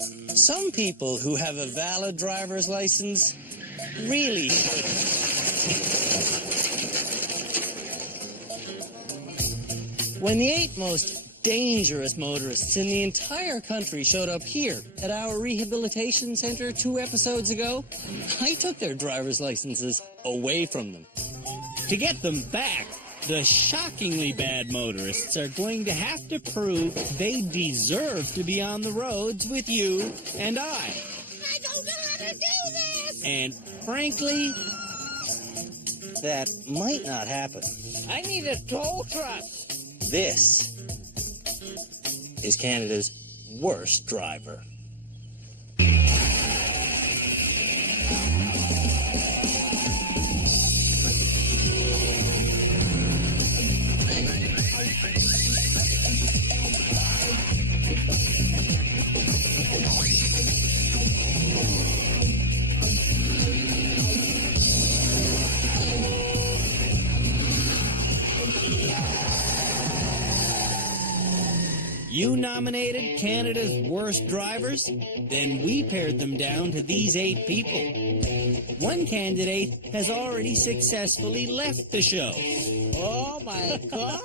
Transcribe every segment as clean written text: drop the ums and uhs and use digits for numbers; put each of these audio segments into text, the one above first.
Some people who have a valid driver's license really When the 8 most dangerous motorists in the entire country showed up here at our rehabilitation center 2 episodes ago, I took their driver's licenses away from them. To get them back, the shockingly bad motorists are going to have to prove they deserve to be on the roads with you and I. I don't know how to do this! And frankly, that might not happen. I need a tow truck. This is Canada's worst driver. You nominated Canada's worst drivers? Then we pared them down to these 8 people. One candidate has already successfully left the show. Oh my God!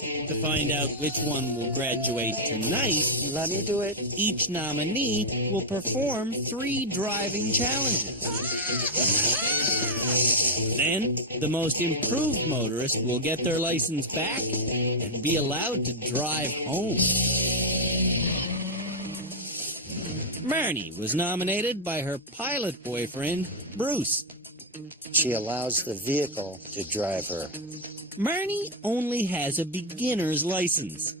To find out which one will graduate tonight, Let me do it. each nominee will perform 3 driving challenges. Then, the most improved motorist will get their license back and be allowed to drive home. Marnie was nominated by her pilot boyfriend, Bruce. She allows the vehicle to drive her. Marnie only has a beginner's license.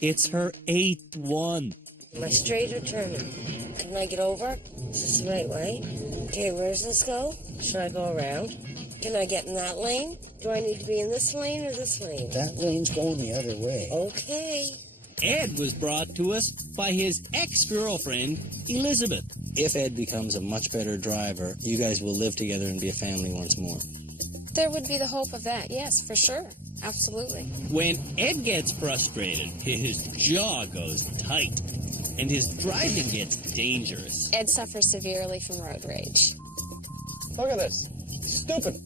It's her 8th one. Am I straight or turning? Can I get over? Is this the right way? Okay, where does this go? Should I go around? Can I get in that lane? Do I need to be in this lane or this lane? That lane's going the other way. Okay. Ed was brought to us by his ex-girlfriend, Elizabeth. If Ed becomes a much better driver, you guys will live together and be a family once more. There would be the hope of that, yes, for sure. Absolutely. When Ed gets frustrated, his jaw goes tight, and his driving gets dangerous. Ed suffers severely from road rage. Look at this. Stupid.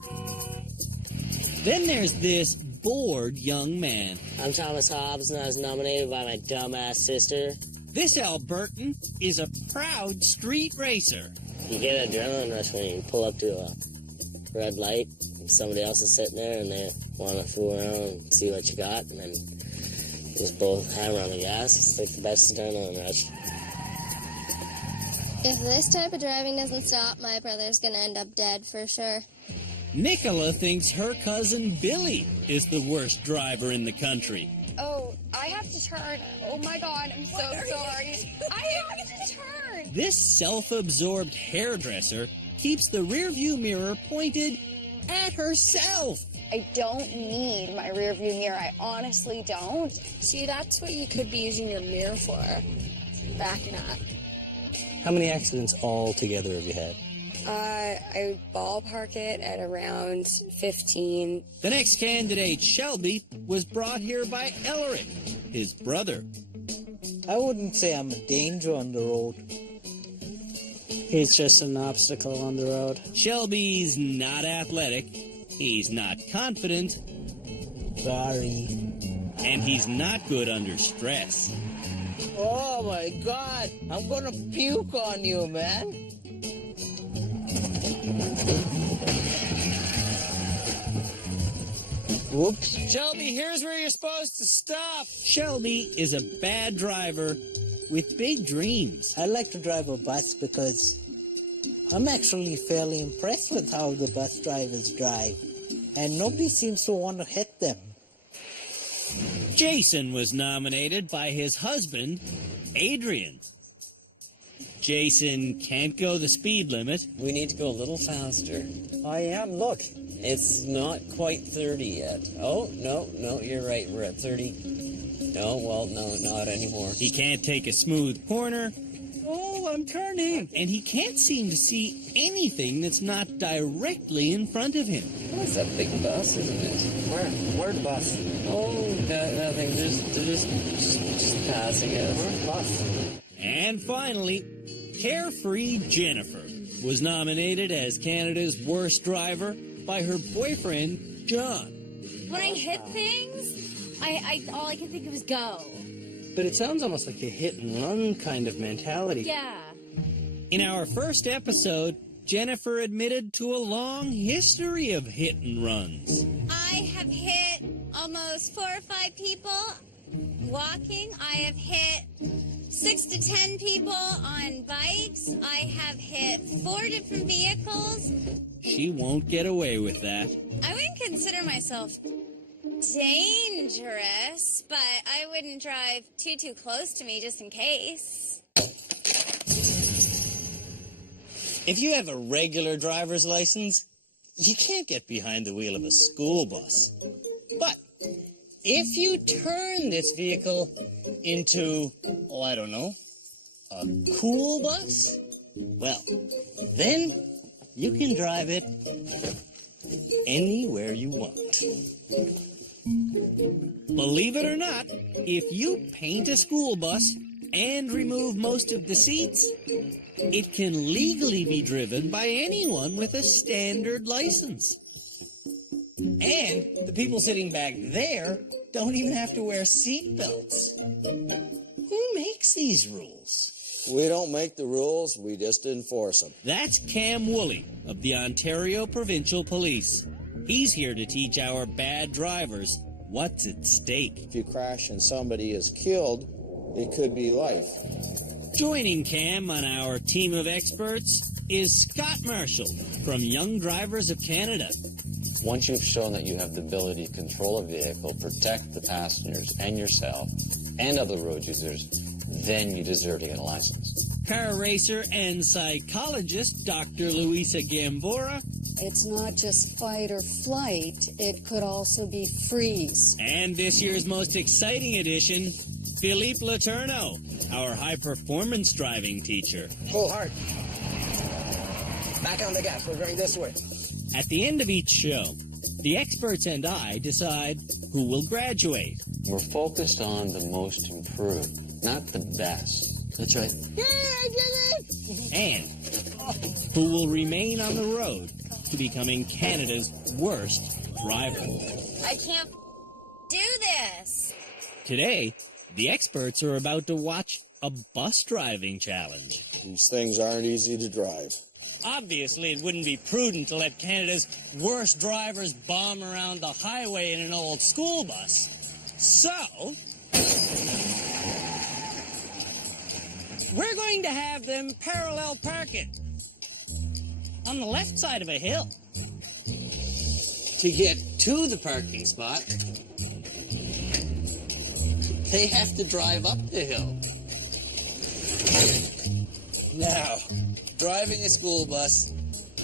Then there's this bored young man. I'm Thomas Hobbs, and I was nominated by my dumbass sister. This Albertan is a proud street racer. You get an adrenaline rush when you pull up to a red light, and somebody else is sitting there, and they want to fool around and see what you got, and then just both hammer on the gas. It's like the best adrenaline rush. If this type of driving doesn't stop, my brother's gonna end up dead for sure. Nicola thinks her cousin Billy is the worst driver in the country. Oh, I have to turn. Oh my God, I'm so sorry. I have to turn. This self-absorbed hairdresser keeps the rearview mirror pointed at herself. I don't need my rear view mirror. I honestly don't. See, that's what you could be using your mirror for. Backing up. How many accidents altogether have you had? I ballpark it at around 15. The next candidate, Shelby, was brought here by Elric, his brother. I wouldn't say I'm a danger on the road. He's just an obstacle on the road. Shelby's not athletic, he's not confident, Sorry. and he's not good under stress. Oh my God. I'm gonna puke on you, man. Whoops. Shelby, here's where you're supposed to stop. Shelby is a bad driver with big dreams. I like to drive a bus because I'm actually fairly impressed with how the bus drivers drive. And nobody seems to want to hit them. Jason was nominated by his husband, Adrian. Jason can't go the speed limit. We need to go a little faster. I am, look. It's not quite 30 yet. Oh, no, you're right. We're at 30. No, well, no, not anymore. He can't take a smooth corner. Oh, I'm turning. And he can't seem to see anything that's not directly in front of him. That's a big bus, isn't it? Where the bus? Oh, nothing. They're just passing us. Where's the bus? And finally, Carefree Jennifer was nominated as Canada's worst driver by her boyfriend, John. When I hit things, all I can think of is go. But it sounds almost like a hit-and-run kind of mentality. Yeah. In our first episode, Jennifer admitted to a long history of hit-and-runs. I have hit almost 4 or 5 people walking. I have hit 6 to 10 people on bikes. I have hit 4 different vehicles. She won't get away with that. I wouldn't consider myself dangerous, but I wouldn't drive too close to me just in case. If you have a regular driver's license, you can't get behind the wheel of a school bus. But if you turn this vehicle into, I don't know, a cool bus, well, then you can drive it anywhere you want. Believe it or not, if you paint a school bus and remove most of the seats, it can legally be driven by anyone with a standard license. And the people sitting back there don't even have to wear seat belts. Who makes these rules? We don't make the rules, we just enforce them. That's Cam Woolley of the Ontario Provincial Police. He's here to teach our bad drivers what's at stake. If you crash and somebody is killed, it could be life. Joining Cam on our team of experts is Scott Marshall from Young Drivers of Canada. Once you've shown that you have the ability to control a vehicle, protect the passengers and yourself and other road users, then you deserve to get a license. Car racer and psychologist Dr. Luisa Gambora. It's not just fight or flight, it could also be freeze. And this year's most exciting addition, Philippe Letourneau, our high-performance driving teacher. Pull hard. Back on the gas, we're going this way. At the end of each show, the experts and I decide who will graduate. We're focused on the most improved, not the best. That's right. Yeah, I did it! And who will remain on the road to becoming Canada's worst driver. I can't do this. Today, the experts are about to watch a bus driving challenge. These things aren't easy to drive. Obviously, it wouldn't be prudent to let Canada's worst drivers bomb around the highway in an old school bus. So, we're going to have them parallel park it on the left side of a hill. To get to the parking spot, they have to drive up the hill. Now, driving a school bus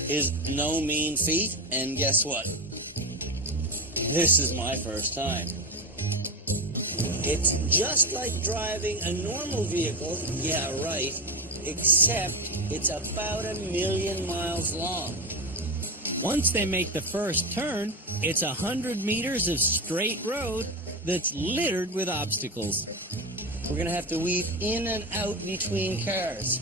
is no mean feat, and guess what? This is my first time. It's just like driving a normal vehicle, yeah, right, except it's about 1 million miles long. Once they make the first turn, it's 100 meters of straight road that's littered with obstacles. We're going to have to weave in and out between cars.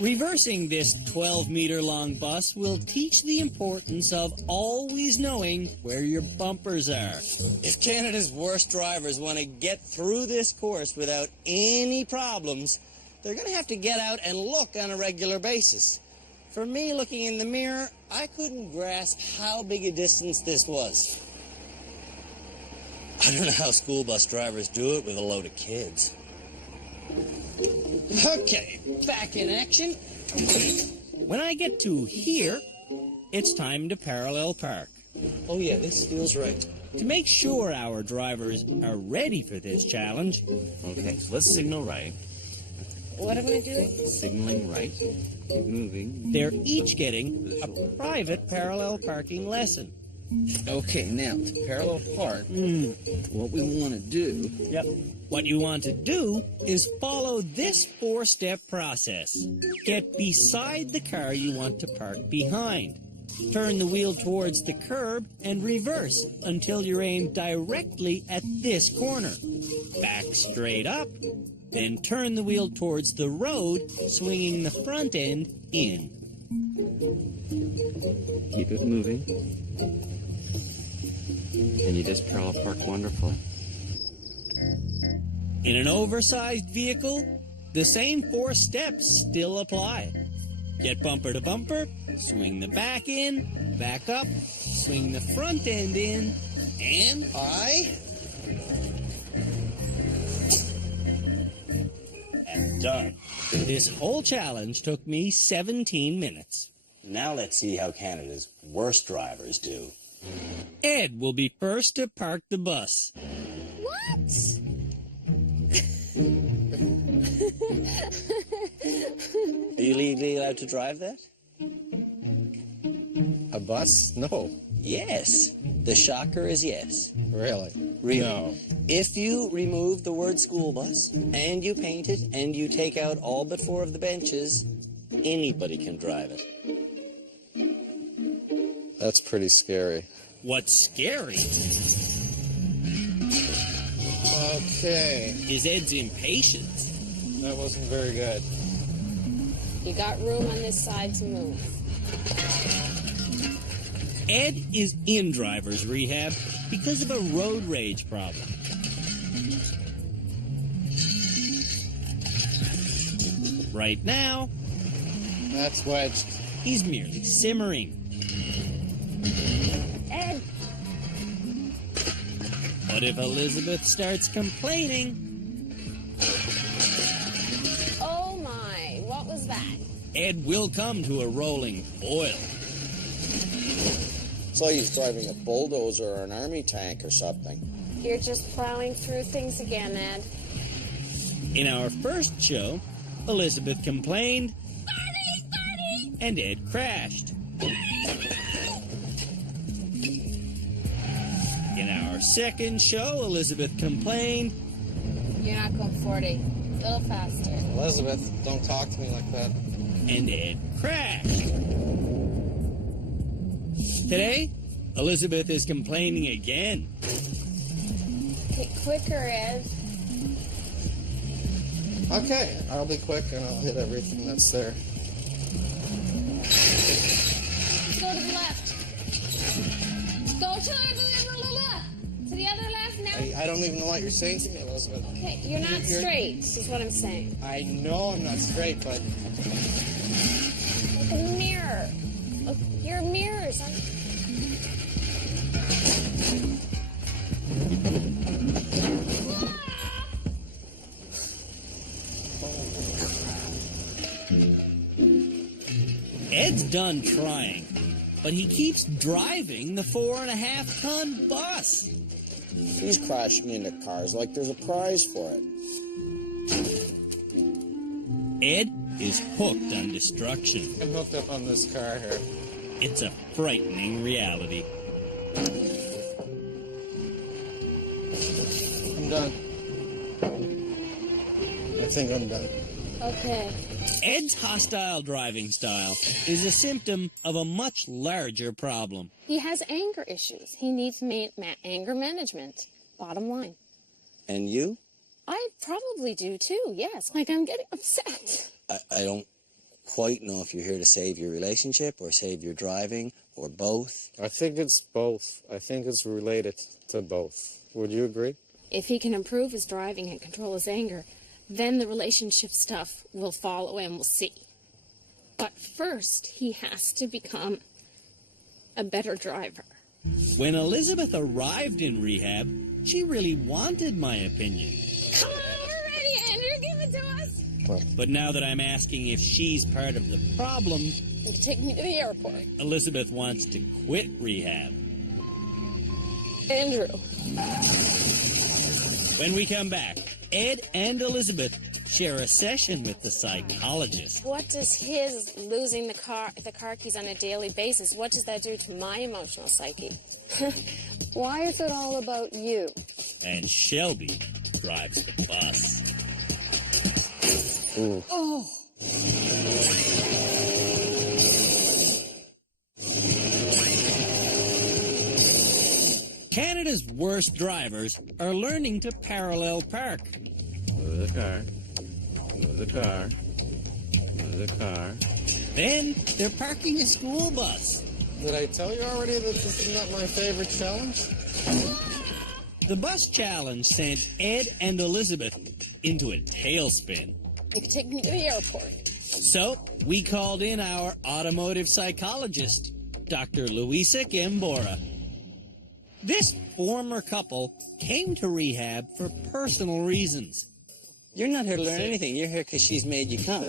Reversing this 12-meter-long bus will teach the importance of always knowing where your bumpers are. If Canada's worst drivers want to get through this course without any problems, they're going to have to get out and look on a regular basis. For me, looking in the mirror, I couldn't grasp how big a distance this was. I don't know how school bus drivers do it with a load of kids. Okay, back in action. When I get to here, it's time to parallel park. Oh yeah, this feels right. To make sure our drivers are ready for this challenge, okay, so let's signal right. What am I doing? Signaling right. Keep moving. They're each getting a private parallel parking lesson. Okay, now, to parallel park, what we want to do... Yep. What you want to do is follow this 4-step process. Get beside the car you want to park behind. Turn the wheel towards the curb and reverse until you're aimed directly at this corner. Back straight up Then turn the wheel towards the road, swinging the front end in. Keep it moving. And you just parallel park wonderfully. In an oversized vehicle, the same 4 steps still apply. Get bumper to bumper, swing the back in, back up, swing the front end in, and I'm done. This whole challenge took me 17 minutes. Now let's see how Canada's worst drivers do. Ed will be first to park the bus. What? Are you legally allowed to drive that? A bus? No. Yes. The shocker is yes. Really? Really. No. If you remove the word school bus, and you paint it, and you take out all but 4 of the benches, anybody can drive it. That's pretty scary. What's scary Okay. is Ed's impatience. That wasn't very good. You got room on this side to move. Ed is in driver's rehab because of a road rage problem. Right now, That's wedged. he's merely simmering. Ed! But if Elizabeth starts complaining, Oh my, what was that? Ed will come to a rolling boil. It's like he's driving a bulldozer or an army tank or something. You're just plowing through things again, Ed. In our first show, Elizabeth complained, and Ed crashed. In our second show, Elizabeth complained, You're not going 40. A little faster. Elizabeth, don't talk to me like that. and Ed crashed. Today, Elizabeth is complaining again. Get quicker, Ed. Okay, I'll be quick and I'll hit everything that's there. Go to the left. Go to the left. To the other left now. I don't even know what you're saying to me, Elizabeth. Okay, you're not straight, is what I'm saying. I know I'm not straight, but... Look in the mirror. Look, your mirrors. Ed's done trying, but he keeps driving the 4.5-ton bus. He's crashing into cars like there's a prize for it. Ed is hooked on destruction. I'm hooked up on this car here. It's a frightening reality. I'm done. I think I'm done. Okay. Ed's hostile driving style is a symptom of a much larger problem. He has anger issues. He needs anger management. Bottom line. And you? I probably do too, yes. Like, I'm getting upset. I don't quite know if you're here to save your relationship or save your driving or both. I think it's both. I think it's related to both. Would you agree? If he can improve his driving and control his anger, then the relationship stuff will follow and we'll see. But first, he has to become a better driver. When Elizabeth arrived in rehab, she really wanted my opinion. Come on, we're ready, Andrew. Give it to us. But now that I'm asking if she's part of the problem, You can take me to the airport. Elizabeth wants to quit rehab. Andrew. When we come back, Ed and Elizabeth share a session with the psychologist. What does his losing the car keys on a daily basis, what does that do to my emotional psyche? Why is it all about you? And Shelby drives the bus. Ooh. Oh. Canada's worst drivers are learning to parallel park. Move the car. Move the car. Move the car. Then they're parking a school bus. Did I tell you already that this is not my favorite challenge? The bus challenge sent Ed and Elizabeth into a tailspin. You can take me to the airport. So we called in our automotive psychologist, Dr. Luisa Gambora. This former couple came to rehab for personal reasons. You're not here to learn anything. You're here because she's made you come.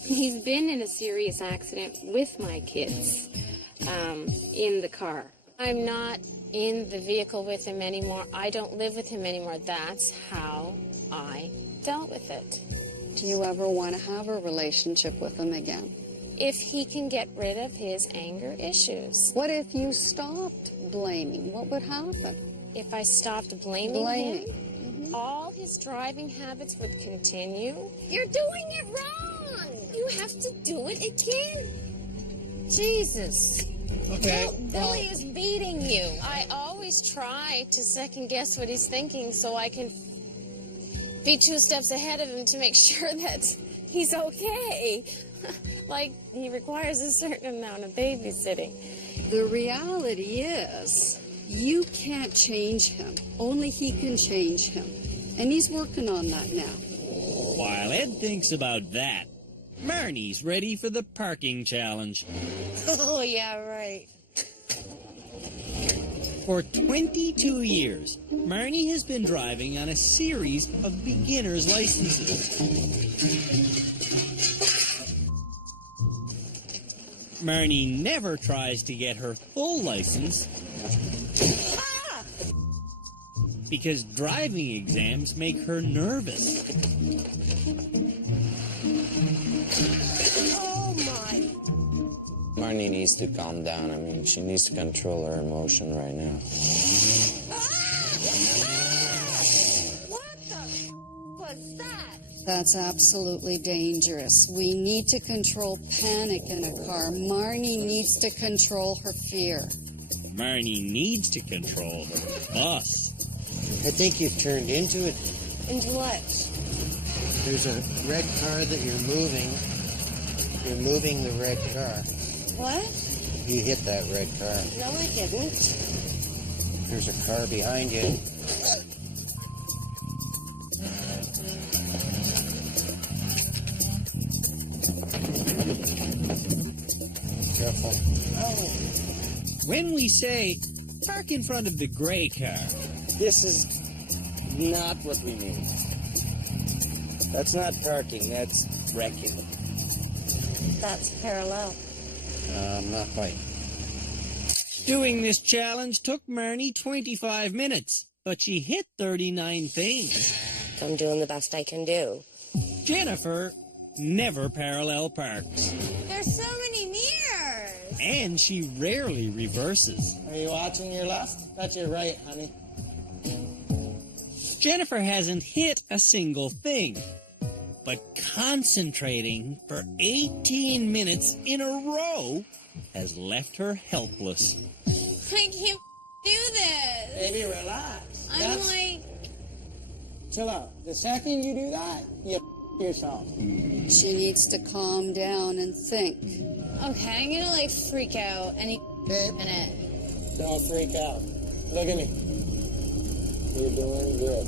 He's been in a serious accident with my kids in the car. I'm not in the vehicle with him anymore. I don't live with him anymore. That's how I dealt with it. Do you ever want to have a relationship with him again? If he can get rid of his anger issues. What if you stopped blaming? What would happen? If I stopped blaming him, all his driving habits would continue. You're doing it wrong! You have to do it again. Jesus. Okay. Billy is beating you. I always try to second guess what he's thinking so I can be 2 steps ahead of him to make sure that he's okay. Like, he requires a certain amount of babysitting. The reality is, you can't change him. Only he can change him. And he's working on that now. While Ed thinks about that, Marnie's ready for the parking challenge. Oh, yeah, right. For 22 years, Marnie has been driving on a series of beginner's licenses. Marnie never tries to get her full license because driving exams make her nervous. Oh, my. Marnie needs to calm down. I mean, she needs to control her emotion right now. What the was that? That's absolutely dangerous. We need to control panic in a car. Marnie needs to control her fear. Marnie needs to control her bus. I think you've turned into it. Into what? There's a red car that you're moving. You're moving the red car. What? You hit that red car. No, I didn't. There's a car behind you. Careful. Oh. When we say, park in front of the gray car, This is not what we mean. That's not parking, that's wrecking. That's parallel. Not quite. doing this challenge took Marnie 25 minutes, but she hit 39 things. I'm doing the best I can do. Jennifer never parallel parks, There's so many mirrors. and she rarely reverses. Are you watching your left? That's your right, honey. Jennifer hasn't hit a single thing, but concentrating for 18 minutes in a row has left her helpless. I can't do this. Baby, relax. I'm like... Chill out. The second you do that, you yourself. She needs to calm down and think. Okay, I'm gonna like freak out any minute. Don't freak out. Look at me. You're doing good.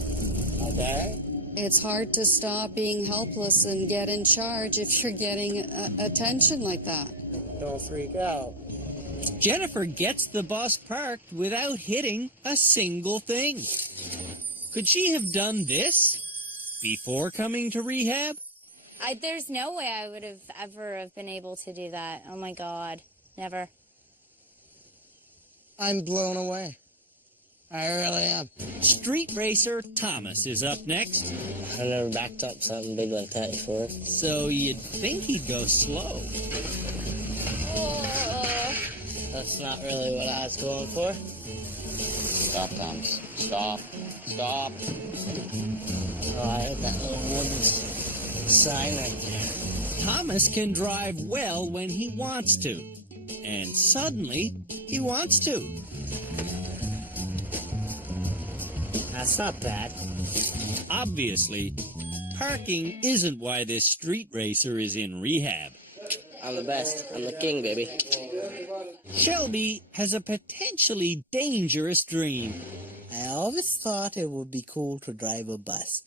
Okay? It's hard to stop being helpless and get in charge if you're getting attention like that. Don't freak out. Jennifer gets the bus parked without hitting a single thing. Could she have done this before coming to rehab? There's no way I would have ever have been able to do that. Oh my God, never. I'm blown away. I really am. Street racer Thomas is up next. I never backed up something big like that before. So you'd think he'd go slow. That's not really what I was going for. Stop, Thomas. Stop. Stop. Oh, I hit that little wooden sign right there. Thomas can drive well when he wants to. And suddenly, he wants to. That's not bad. Obviously, parking isn't why this street racer is in rehab. I'm the best. I'm the king, baby. Shelby has a potentially dangerous dream. I always thought it would be cool to drive a bus.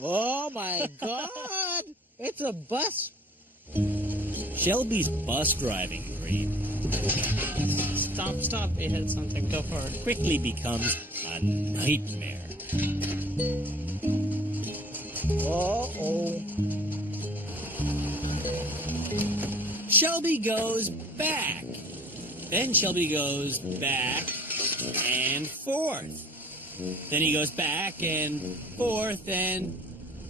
Oh my God! It's a bus! Shelby's bus driving dream Stop, you hit something, go for it. quickly becomes a nightmare. Uh-oh. Shelby goes back. Then Shelby goes back and forth. Then he goes back and forth and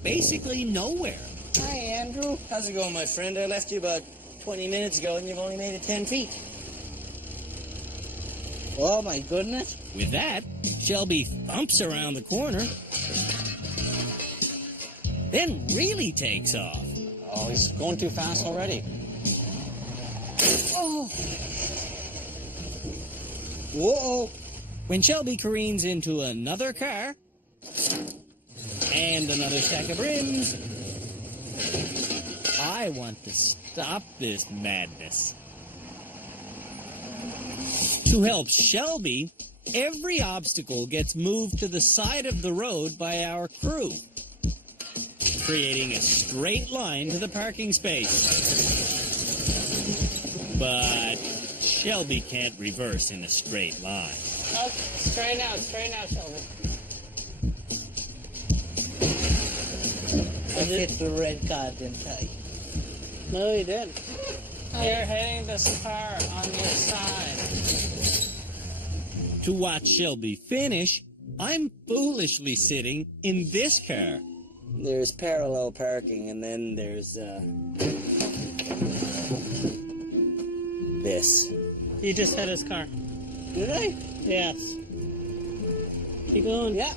basically nowhere. Hi, Andrew. How's it going, my friend? I left you about 20 minutes ago, and you've only made it 10 feet. Oh, my goodness. With that, Shelby thumps around the corner, then really takes off. Oh, he's going too fast already. Oh. Whoa. When Shelby careens into another car and another stack of rims, I want to stop this madness. To help Shelby, every obstacle gets moved to the side of the road by our crew, creating a straight line to the parking space. But Shelby can't reverse in a straight line. Okay, straighten out, Shelby. I hit the red car, didn't I? No, you didn't. You're hitting this car on your side. To watch Shelby finish, I'm foolishly sitting in this car. There's parallel parking, and then there's, this. You just hit his car. Did I? Yes. Keep going. Yeah.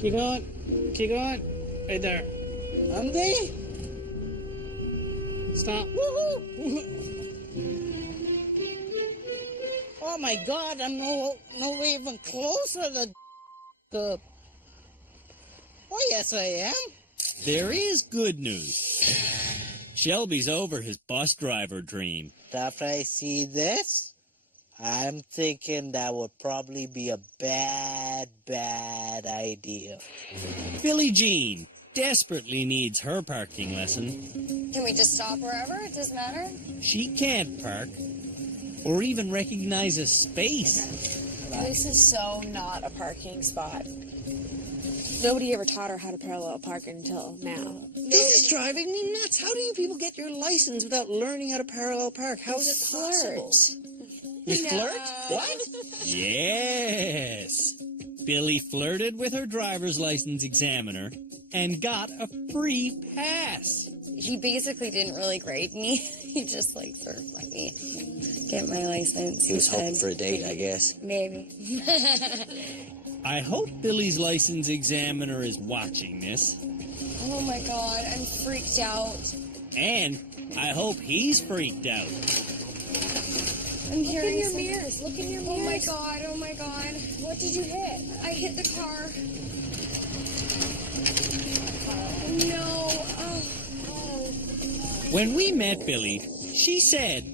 Keep going. Keep going. Right there. I'm there. Stop. Woohoo! Oh my God, I'm no even closer to the... Oh yes, I am. There is good news. Shelby's over his bus driver dream. After I see this, I'm thinking that would probably be a bad idea. Billie Jean desperately needs her parking lesson. Can we just stop wherever? It doesn't matter. She can't park or even recognize a space. This is so not a parking spot. Nobody ever taught her how to parallel park until now. This is driving me nuts. How do you people get your license without learning how to parallel park? How is it possible? You flirt? What? Yes. Billy flirted with her driver's license examiner and got a free pass. He basically didn't really grade me. He just sort of let me get my license. He was hoping for a date, I guess. Maybe. I hope Billy's license examiner is watching this. Oh my God, I'm freaked out. And I hope he's freaked out. I'm hearing Look in your mirrors. Look in your mirrors. Oh my God, oh my God. What did you hit? I hit the car. Oh, no. Oh. When we met Billy, she said,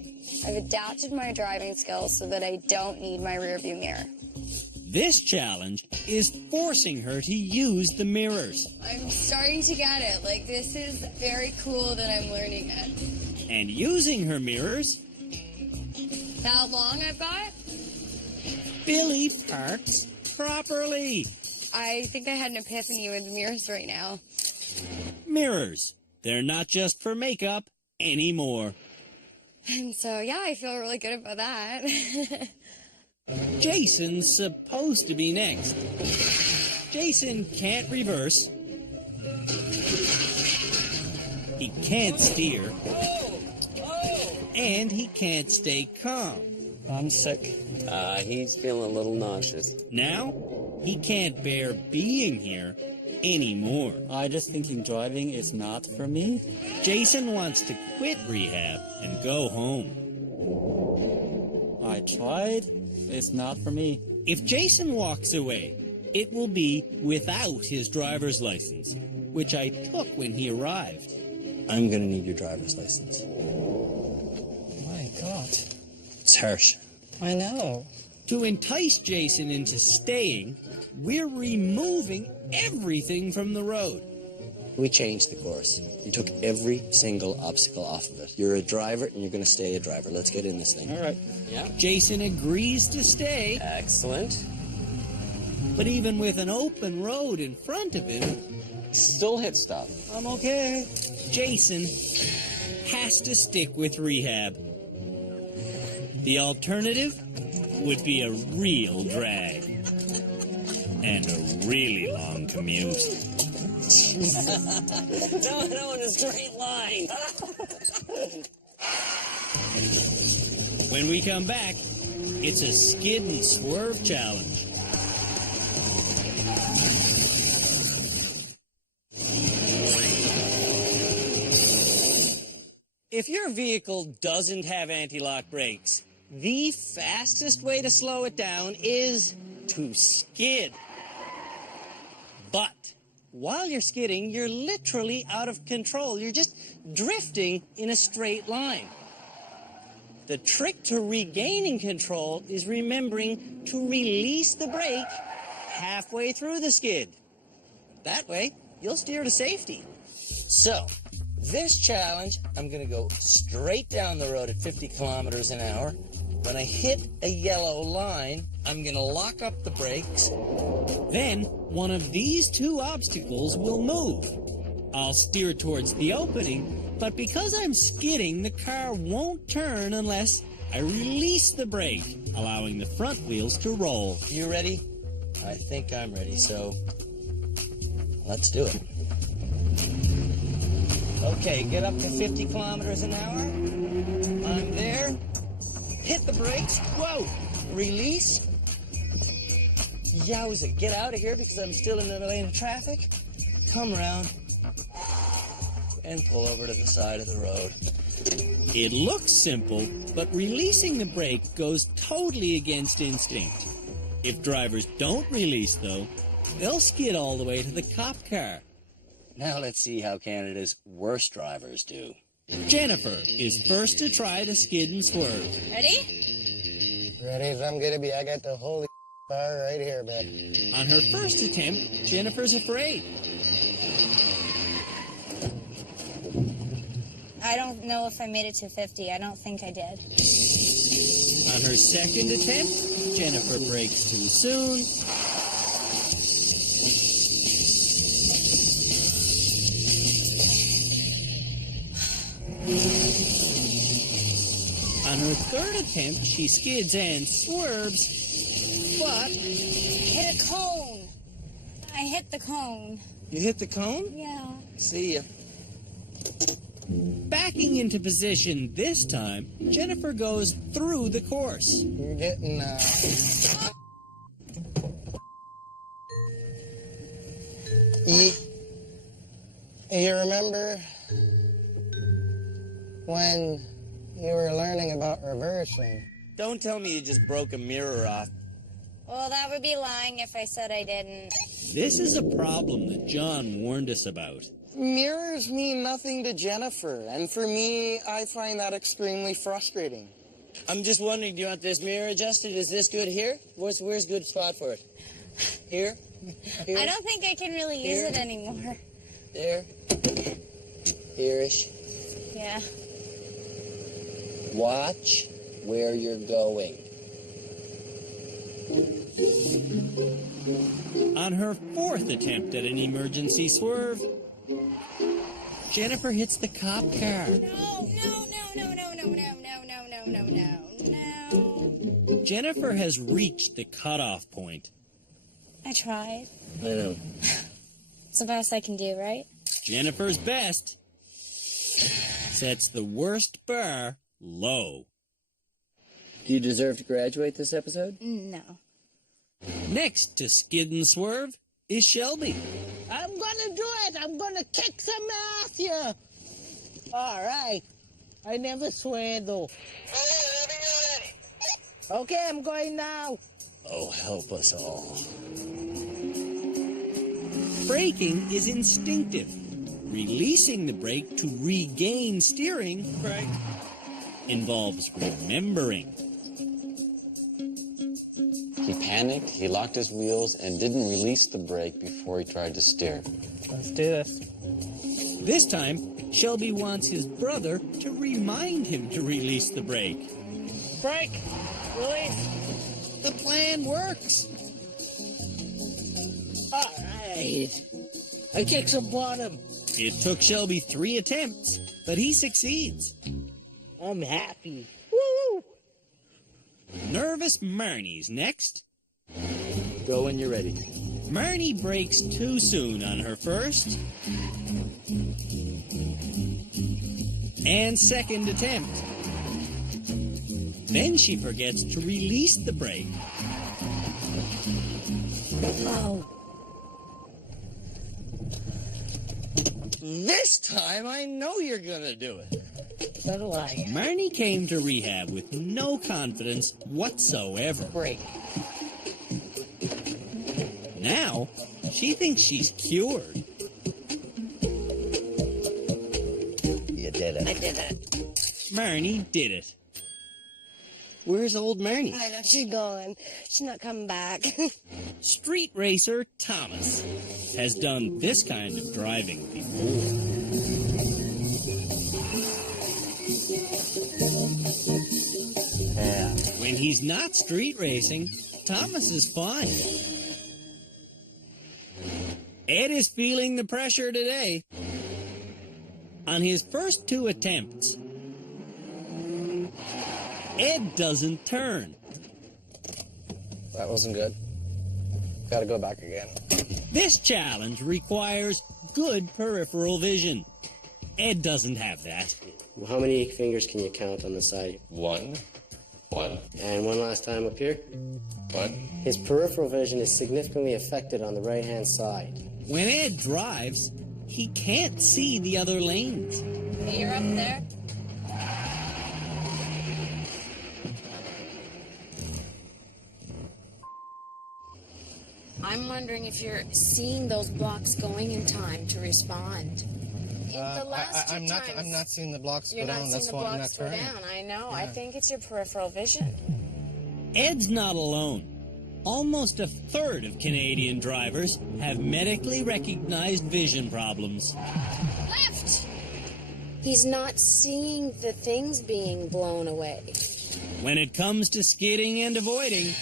I've adapted my driving skills so that I don't need my rearview mirror. this challenge is forcing her to use the mirrors. I'm starting to get it. This is very cool that I'm learning it. And using her mirrors, How long I've got? Billy parks properly. I think I had an epiphany with mirrors right now. Mirrors. They're not just for makeup anymore. And so, yeah, I feel really good about that. Jason's supposed to be next. Jason can't reverse. He can't steer. And he can't stay calm. I'm sick. He's feeling a little nauseous. Now, he can't bear being here anymore. I just thinking driving is not for me. Jason wants to quit rehab and go home. I tried. It's not for me. If Jason walks away, it will be without his driver's license. which I took when he arrived. I'm gonna need your driver's license. My God. It's harsh. I know. To entice Jason into staying, we're removing everything from the road. We changed the course. You took every single obstacle off of it. You're a driver, and you're gonna stay a driver. Let's get in this thing. All right. Yeah. Jason agrees to stay. Excellent. But even with an open road in front of him, Still hit stuff. I'm okay. Jason has to stick with rehab. The alternative would be a real drag and a really long commute. No, in a straight line. When we come back, it's a skid and swerve challenge. If your vehicle doesn't have anti-lock brakes, the fastest way to slow it down is to skid. But while you're skidding, you're literally out of control. You're just drifting in a straight line. The trick to regaining control is remembering to release the brake halfway through the skid. That way, you'll steer to safety. So, this challenge, I'm going to go straight down the road at 50 kilometers an hour. When I hit a yellow line, I'm going to lock up the brakes. Then, one of these two obstacles will move. I'll steer towards the opening, but because I'm skidding, the car won't turn unless I release the brake, allowing the front wheels to roll. You ready? I think I'm ready, so let's do it. Okay, get up to 50 kilometers an hour. I'm there. Hit the brakes. Whoa! Release. Yowza, get out of here because I'm still in the lane of traffic. Come around and pull over to the side of the road. It looks simple, but releasing the brake goes totally against instinct. If drivers don't release, though, they'll skid all the way to the cop car. Now let's see how Canada's worst drivers do. Jennifer is first to try to skid and swerve. Ready? Ready as I'm gonna be. I got the holy bar right here, man. On her first attempt, Jennifer's afraid. I don't know if I made it to 50. I don't think I did. On her second attempt, Jennifer brakes too soon. On her third attempt, she skids and swerves, but Hit a cone. I hit the cone. You hit the cone? Yeah. See ya. backing into position this time, Jennifer goes through the course. You're getting, You remember when you were learning about reversing? Don't tell me you just broke a mirror off. Well, that would be lying if I said I didn't. This is a problem that John warned us about. Mirrors mean nothing to Jennifer, and for me, I find that extremely frustrating. I'm just wondering, do you want this mirror adjusted? Is this good here? Where's a good spot for it? Here? Here? I don't think I can really use it anymore. There? Here-ish? Yeah. Watch where you're going. On her fourth attempt at an emergency swerve, Jennifer hits the cop car. No. Jennifer has reached the cutoff point. I tried. I know. It's the best I can do, right? Jennifer's best sets the worst bar low. Do you deserve to graduate this episode? No. Next to skid and swerve is Shelby. I'm gonna do it. I'm gonna kick some ass here. All right. I never swear though. Okay, I'm going now. Oh, help us all. Braking is instinctive. Releasing the brake to regain steering involves remembering. He panicked, he locked his wheels, and didn't release the brake before he tried to steer. Let's do this. This time, Shelby wants his brother to remind him to release the brake. Brake! Release! The plan works. All right. I kicked some bottom. It took Shelby 3 attempts, but he succeeds. I'm happy. Woo! Nervous Marnie's next. Go when you're ready. Marnie brakes too soon on her first and second attempt. Then she forgets to release the brake. Oh. This time I know you're gonna do it. So do I. Marnie came to rehab with no confidence whatsoever. Brake. Now, she thinks she's cured. You did it. I did it. Marnie did it. Where's old Marnie? I know, she's gone. She's not coming back. Street racer Thomas has done this kind of driving before. When he's not street racing, Thomas is fine. Ed is feeling the pressure today. On his first 2 attempts, Ed doesn't turn. That wasn't good. Gotta go back again. This challenge requires good peripheral vision. Ed doesn't have that. How many fingers can you count on the side? One. And one last time up here. One. His peripheral vision is significantly affected on the right-hand side. When Ed drives, he can't see the other lanes. Hey, you're up there. I'm wondering if you're seeing those blocks going in time to respond. The last I'm two not. times, I'm not seeing the blocks You're go not down. seeing That's the why I'm not blocks go turning. down. I know. I think it's your peripheral vision. Ed's not alone. Almost a third of Canadian drivers have medically recognized vision problems. Left! He's not seeing the things being blown away. When it comes to skidding and avoiding,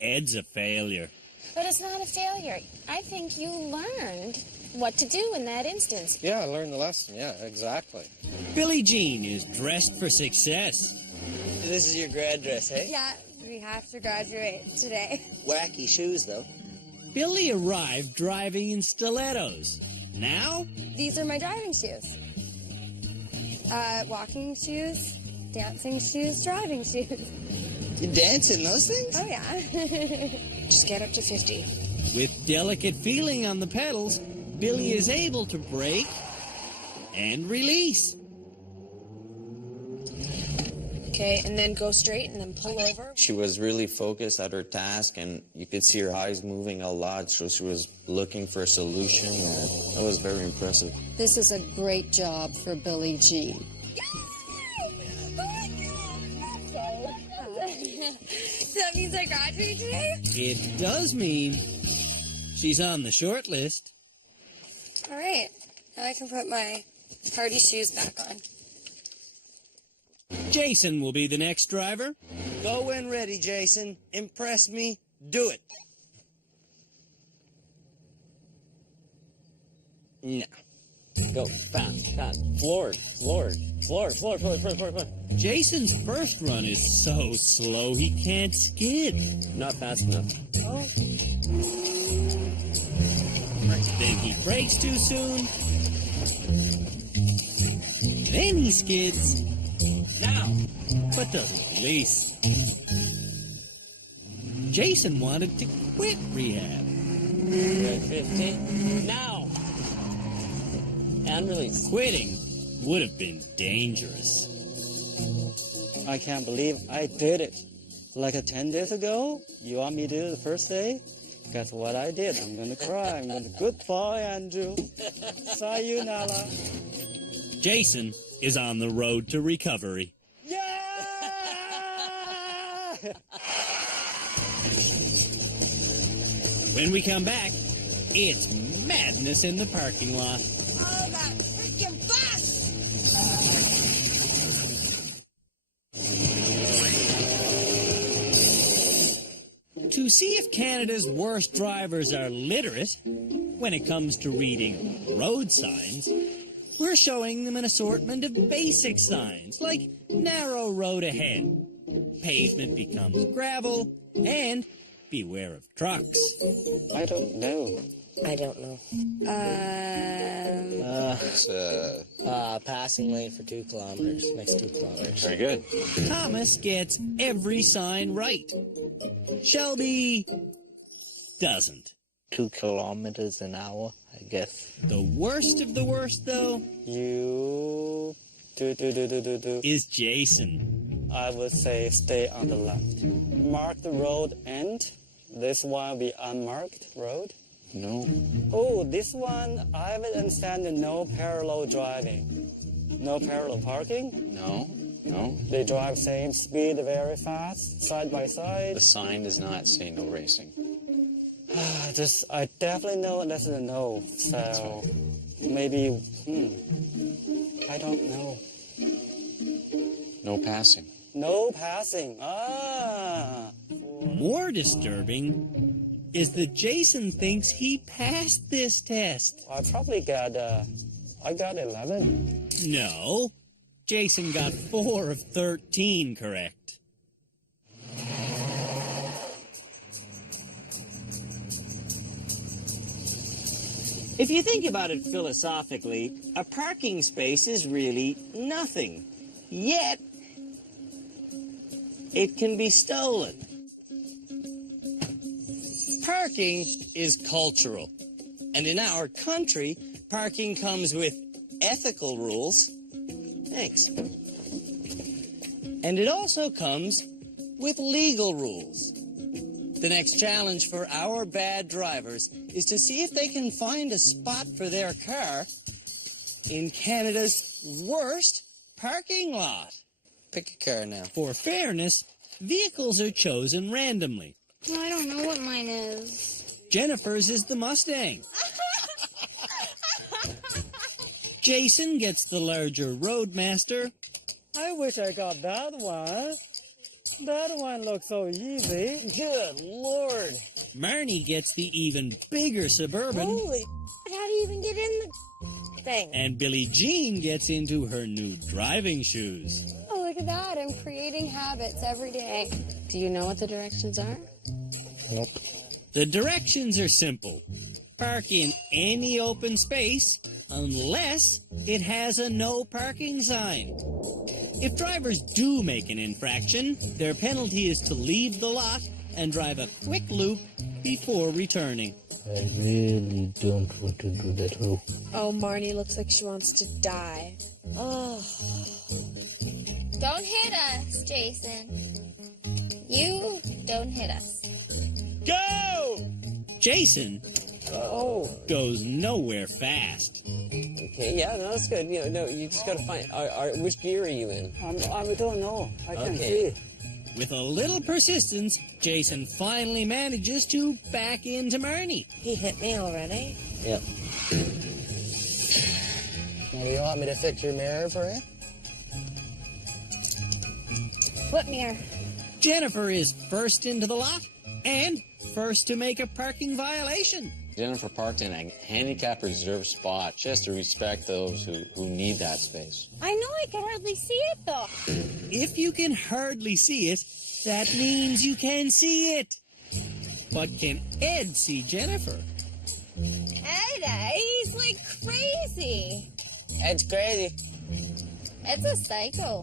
Ed's a failure. But it's not a failure. I think you learned what to do in that instance. Yeah, I learned the lesson. Yeah, exactly. Billie Jean is dressed for success. This is your grad dress, hey? Yeah, we have to graduate today. Wacky shoes, though. Billie arrived driving in stilettos. Now, These are my driving shoes. Walking shoes, dancing shoes, driving shoes. You dance in those things? Oh, yeah. Just get up to 50. with delicate feeling on the pedals, Billie is able to brake and release. Okay, and then go straight and then pull over. She was really focused at her task, and you could see her eyes moving a lot, so she was looking for a solution. That was very impressive. This is a great job for Billie Jean. So that means I graduate today? It does mean she's on the short list. All right. Now I can put my party shoes back on. Jason will be the next driver. Go when ready, Jason. Impress me. Do it. No. Go, fast, fast. Forward. Jason's first run is so slow he can't skid. Not fast enough. Oh. Then he brakes too soon. Then he skids. Now, but doesn't release. Jason wanted to quit rehab. Good, 50. Now! And release. Quitting would have been dangerous. I can't believe I did it. Like 10 days ago, you want me to do it the first day? Guess what I did? I'm gonna cry. Good boy, Andrew. Sayonara. Jason is on the road to recovery. When we come back, it's madness in the parking lot. Oh, that freaking bus! To see if Canada's worst drivers are literate when it comes to reading road signs, we're showing them an assortment of basic signs, like narrow road ahead, pavement becomes gravel, and beware of trucks. I don't know. I don't know. Passing lane for 2 kilometers, next 2 kilometers. Very good. Thomas gets every sign right. Shelby doesn't. 2 kilometers an hour, I guess. The worst of the worst, though, is Jason. I would say stay on the left. Mark the road end. This one will be unmarked road. No. Oh, this one, I would understand the no parallel driving. No parallel parking? No. No. They drive same speed very fast, side by side. The sign does not say no racing. I definitely know that's a no. So maybe, I don't know. No passing. No passing. Ah. More disturbing is that Jason thinks he passed this test. I probably got 11. No, Jason got 4 of 13 correct. If you think about it philosophically, a parking space is really nothing. Yet, it can be stolen. Parking is cultural. And in our country, parking comes with ethical rules. Thanks. And it also comes with legal rules. The next challenge for our bad drivers is to see if they can find a spot for their car in Canada's worst parking lot. Pick a car now. For fairness, vehicles are chosen randomly. I don't know what mine is. Jennifer's is the Mustang. Jason gets the larger Roadmaster. I wish I got that one. That one looks so easy. Good Lord. Marnie gets the even bigger Suburban. Holy, how do you even get in the thing? And Billie Jean gets into her new driving shoes. Oh, look at that. I'm creating habits every day. Do you know what the directions are? Nope. The directions are simple. Park in any open space unless it has a no parking sign. If drivers do make an infraction, their penalty is to leave the lot and drive a quick loop before returning. I really don't want to do that. Oh, Marnie looks like she wants to die. Oh. Don't hit us, Jason. You don't hit us. Go! Jason goes nowhere fast. Okay, yeah, no, that's good. You know, no, you just gotta find. Which gear are you in? I don't know. I can't see. With a little persistence, Jason finally manages to back into Marnie. He hit me already. Yep. Do you want me to fix your mirror for you? What mirror? Jennifer is first into the lot and first to make a parking violation. Jennifer parked in a handicap reserved spot. She has to respect those who need that space. I know I can hardly see it, though. If you can hardly see it, that means you can see it. But can Ed see Jennifer? Ed, he's like crazy. Ed's crazy. Ed's a psycho.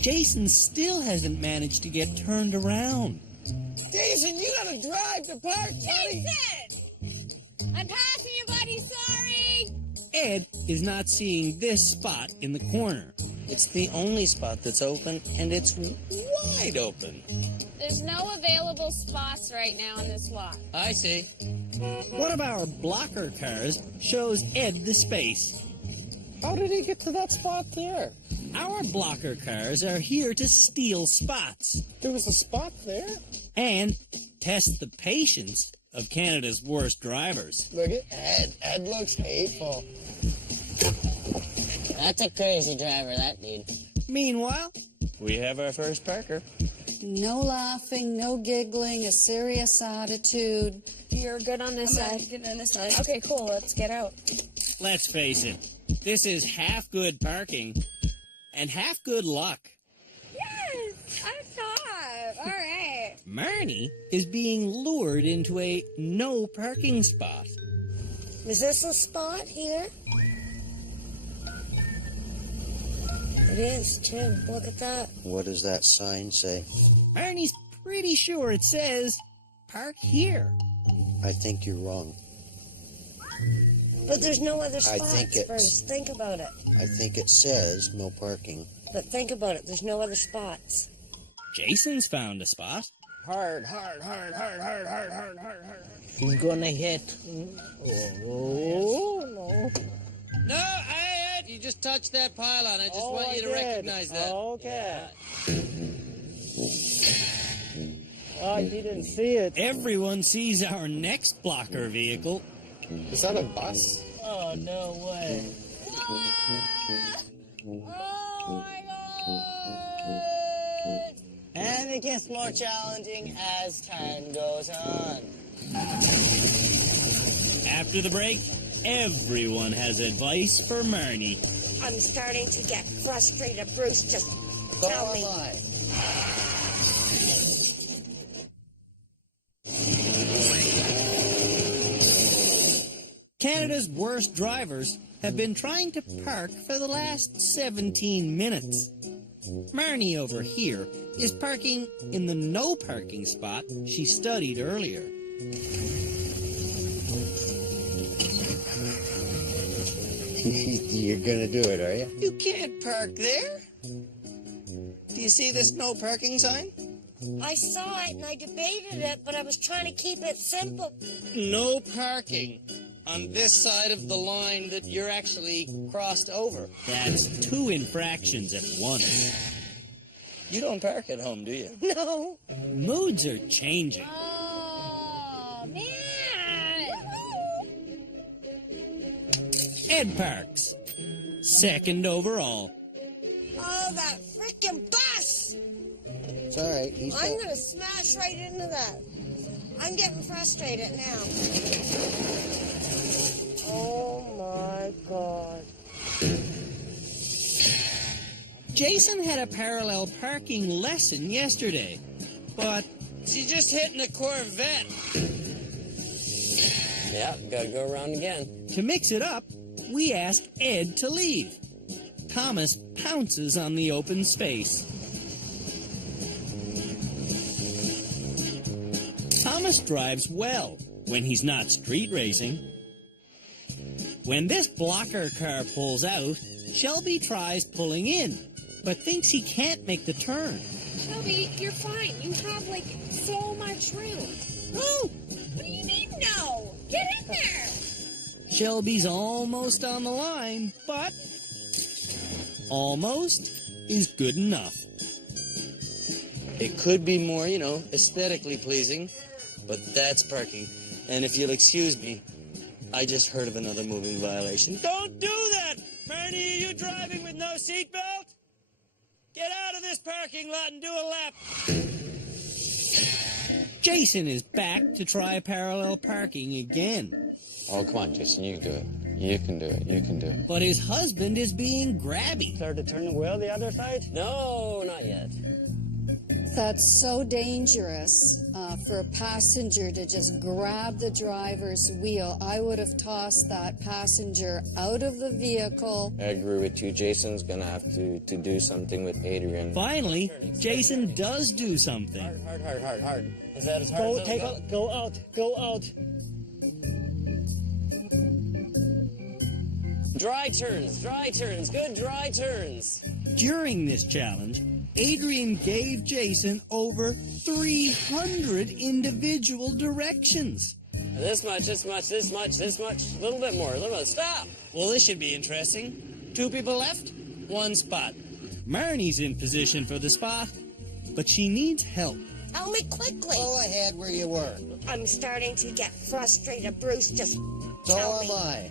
Jason still hasn't managed to get turned around. Jason, you gotta drive to park, buddy. Jason! I'm passing you, buddy. Sorry. Ed is not seeing this spot in the corner. It's the only spot that's open, and it's wide open. There's no available spots right now in this lot. I see. One of our blocker cars shows Ed the space. How did he get to that spot there? Our blocker cars are here to steal spots. There was a spot there? And test the patience of Canada's worst drivers. Look at Ed. Ed looks hateful. That's a crazy driver, that dude. Meanwhile, we have our first parker. No laughing, no giggling, a serious attitude. You're good on this side. Good on this side. Okay, cool. Let's get out. let's face it, this is half good parking and half good luck. Yes, I thought. All right. Marnie is being lured into a no parking spot. Is this a spot here? It is, Tim. Look at that. What does that sign say? Marnie's pretty sure it says, park here. I think you're wrong. But there's no other I spots think it's- first. Think about it. I think it says no parking. But think about it. There's no other spots. Jason's found a spot. Hard, hard, hard, hard, hard, hard, hard, hard, hard. He's gonna hit. Oh, no. No, you just touched that pylon. I just want you to did. recognize that. Okay. Oh, he didn't see it. Everyone sees our next blocker vehicle. Is that a bus? Oh, no way. Oh my God! And it gets more challenging as time goes on. After the break, everyone has advice for Marnie. I'm starting to get frustrated. Bruce, just tell me. Canada's worst drivers have been trying to park for the last 17 minutes. Marnie over here is parking in the no parking spot she studied earlier. You're gonna do it, are you? You can't park there. Do you see this no parking sign? I saw it and I debated it, but I was trying to keep it simple. No parking on this side of the line that you're actually crossed over. That's 2 infractions at once. You don't park at home, do you? No. Moods are changing. Oh, man. Ed parks. Second overall. Oh, that freaking bus! It's all right. He's I'm going to smash right into that. I'm getting frustrated now. Oh, my God. Jason had a parallel parking lesson yesterday, but She's just hitting a Corvette. Yeah, gotta go around again. to mix it up, we ask Ed to leave. Thomas pounces on the open space. Thomas drives well when he's not street racing. When this blocker car pulls out, Shelby tries pulling in, but thinks he can't make the turn. Shelby, you're fine. You have, like, so much room. Oh, What do you mean, no? Get in there. Shelby's almost on the line, but almost is good enough. It could be more, aesthetically pleasing, but that's parking. And if you'll excuse me, I just heard of another moving violation. Don't do that! Marnie, are you driving with no seatbelt? Get out of this parking lot and do a lap. Jason is back to try parallel parking again. Oh, come on, Jason, you can do it. You can do it. You can do it. But his husband is being grabby. Start to turn the wheel the other side? No, not yet. That's so dangerous for a passenger to just grab the driver's wheel. I would have tossed that passenger out of the vehicle. I agree with you. Jason's gonna have to do something with Adrian. Finally, Jason does do something. Hard. Is that as hard as it'll go? Go out. Dry turns, good dry turns. During this challenge, Adrian gave Jason over 300 individual directions. This much, this much, this much, this much. A little bit more, a little bit. Stop! Well, this should be interesting. 2 people left, 1 spot. Marnie's in position for the spot, but she needs help. Tell me quickly. Go ahead where you were. I'm starting to get frustrated, Bruce. Just So tell am me. I.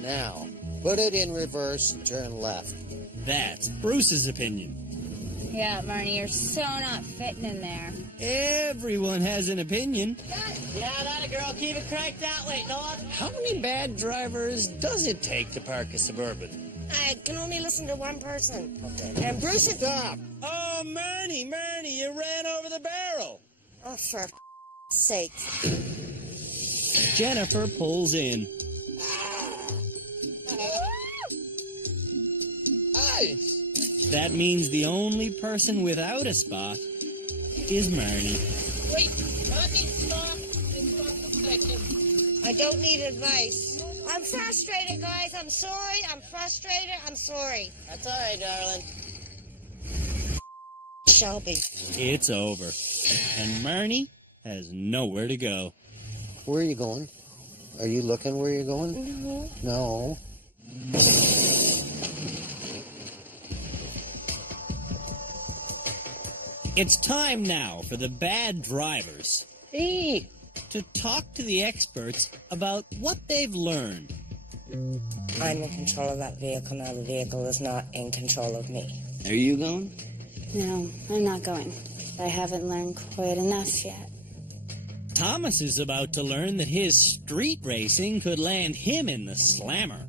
Now, put it in reverse and turn left. That's Bruce's opinion. Yeah, Marnie, you're so not fitting in there. Everyone has an opinion. Yeah, that girl. Keep it cranked that way, Dog. How many bad drivers does it take to park a Suburban? I can only listen to one person. Okay. And Bruce is... Stop! Oh, Marnie, you ran over the barrel. Oh, for sake. Jennifer pulls in. Nice! That means the only person without a spot is Marnie. Wait, Marnie, stop. Just a second. I don't need advice. I'm frustrated, guys. I'm sorry. I'm frustrated. I'm sorry. That's all right, darling. Shelby. It's over. And Marnie has nowhere to go. Where are you going? Are you looking where you're going? No. It's time now for the bad drivers to talk to the experts about what they've learned. I'm in control of that vehicle now. The vehicle is not in control of me. Are you going? No, I'm not going. I haven't learned quite enough yet. Thomas is about to learn that his street racing could land him in the slammer.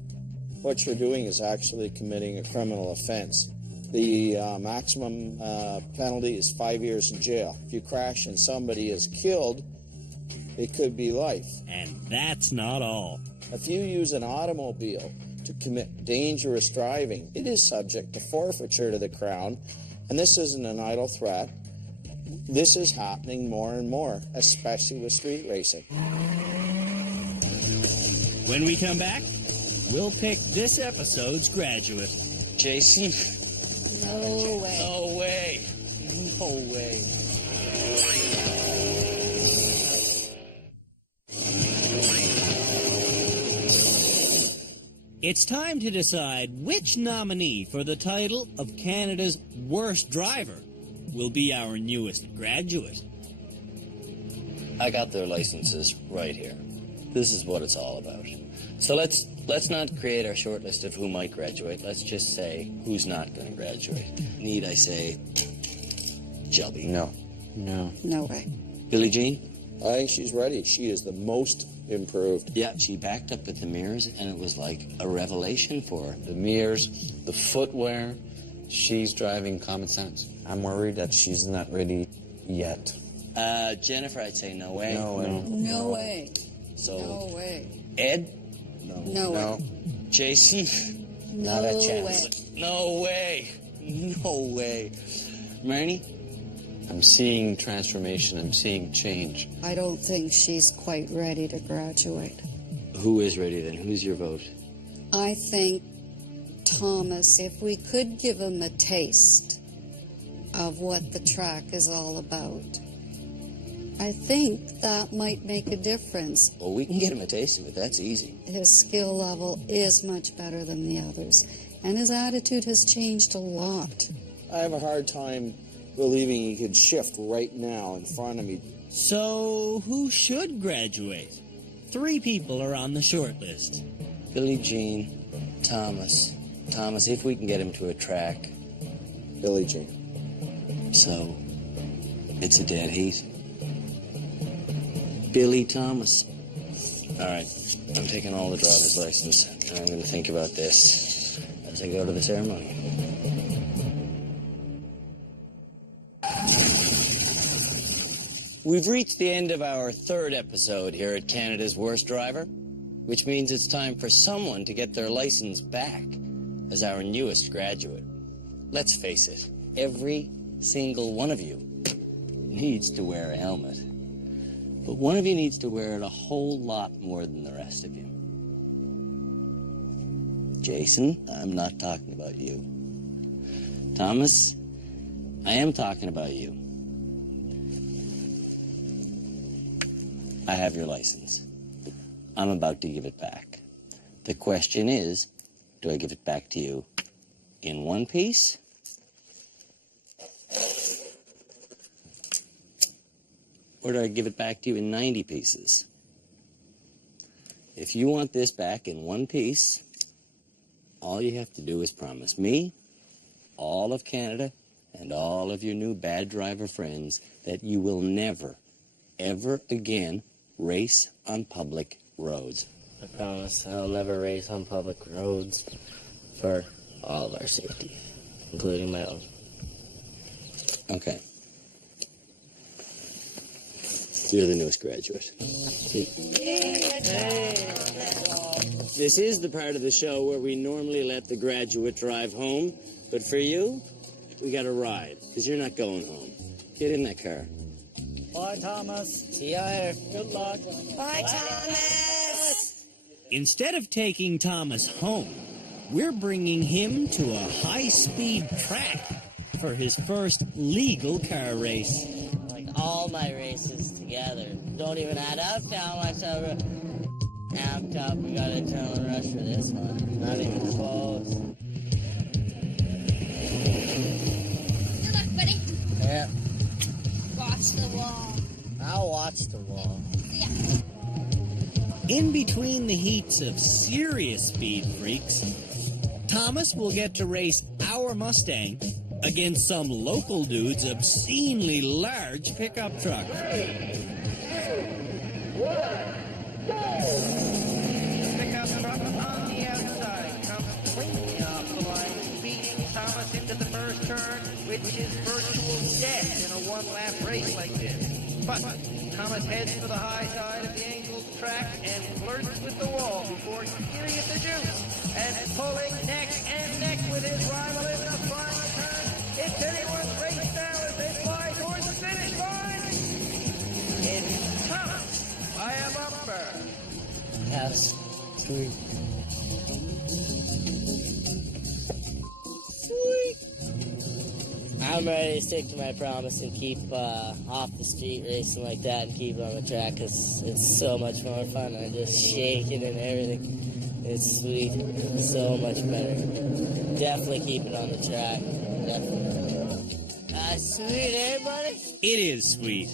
What you're doing is actually committing a criminal offense. The maximum penalty is 5 years in jail. If you crash and somebody is killed, it could be life. And that's not all. If you use an automobile to commit dangerous driving, it is subject to forfeiture to the Crown. And this isn't an idle threat. This is happening more and more, especially with street racing. When we come back, we'll pick this episode's graduate. Jason? No way. No way. No way. It's time to decide which nominee for the title of Canada's worst driver will be our newest graduate. I got their licenses right here. This is what it's all about. So let's not create our short list of who might graduate. Let's just say who's not going to graduate. Need I say Shelby? No. No. No way. Billie Jean? I think she's ready. She is the most improved. Yeah, she backed up at the mirrors, and it was like a revelation for her. The mirrors, the footwear, she's driving common sense. I'm worried that she's not ready yet. Jennifer, I'd say no way. No way. No way. So, No way. Ed? No way. Jason? Not a chance. Way. No way. No way. Marnie? I'm seeing transformation. I'm seeing change. I don't think she's quite ready to graduate. Who is ready then? Who's your vote? I think Thomas, if we could give him a taste of what the track is all about, I think that might make a difference. Well, we can get him a taste of it. That's easy. His skill level is much better than the others, and his attitude has changed a lot. I have a hard time believing he could shift right now in front of me. So, who should graduate? 3 people are on the short list. Billie Jean, Thomas. Thomas, if we can get him to a track. Billie Jean. So, it's a dead heat. Billy Thomas. All right, I'm taking all the driver's license, and I'm going to think about this as I go to the ceremony. We've reached the end of our 3rd episode here at Canada's Worst Driver, which means it's time for someone to get their license back as our newest graduate. Let's face it, every single one of you needs to wear a helmet. But one of you needs to wear it a whole lot more than the rest of you. Jason, I'm not talking about you. Thomas, I am talking about you. I have your license. I'm about to give it back. The question is, do I give it back to you in one piece? Or do I give it back to you in 90 pieces? If you want this back in one piece, all you have to do is promise me, all of Canada, and all of your new bad driver friends that you will never, ever again race on public roads. I promise I'll never race on public roads for all of our safety, including my own. Okay. You're the newest graduate. This is the part of the show where we normally let the graduate drive home, but for you, we got a ride, because you're not going home. Get in that car. Bye, Thomas. See you later. Good luck. Bye, Thomas. Instead of taking Thomas home, we're bringing him to a high-speed track for his first legal car race. Like all my races together don't even add up to how much of a amped up we got adrenaline rush for this one. Not even close. Good luck, buddy. Yeah. Watch the wall. I'll watch the wall. Yeah. In between the heats of serious speed freaks, Thomas will get to race our Mustang against some local dude's obscenely large pickup truck. Pickup truck on the outside comes cleanly off the line, beating Thomas into the first turn, which is virtual death in a one-lap race like this. But Thomas heads for the high side of the angled track and flirts with the wall before giving it the juice and pulling neck and neck with his rival in the final turn. It's anyone's race now as they fly towards the finish line. It's Thomas by a bumper. Yes. Sweet. I'm ready to stick to my promise and keep off the street racing like that and keep it on the track because it's so much more fun. I'm just shaking and everything. It's sweet. It's so much better. Definitely keep it on the track. Definitely. Sweet, everybody? It is sweet.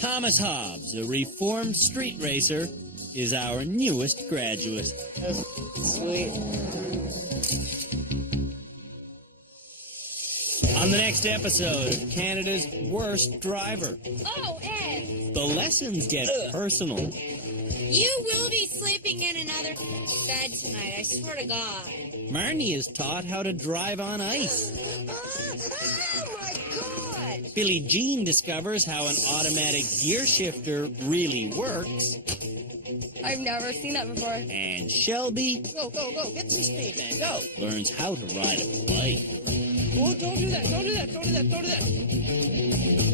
Thomas Hobbs, a reformed street racer, is our newest graduate. Sweet. On the next episode of Canada's Worst Driver, Oh, Ed. the lessons get personal. You will be sleeping in another bed tonight, I swear to God. Marnie is taught how to drive on ice. Oh, my God. Billie Jean discovers how an automatic gear shifter really works. I've never seen that before. And Shelby Go, go, go. Get some speed, man. Go. learns how to ride a bike. Oh, don't do that. Don't do that. Don't do that. Don't do that.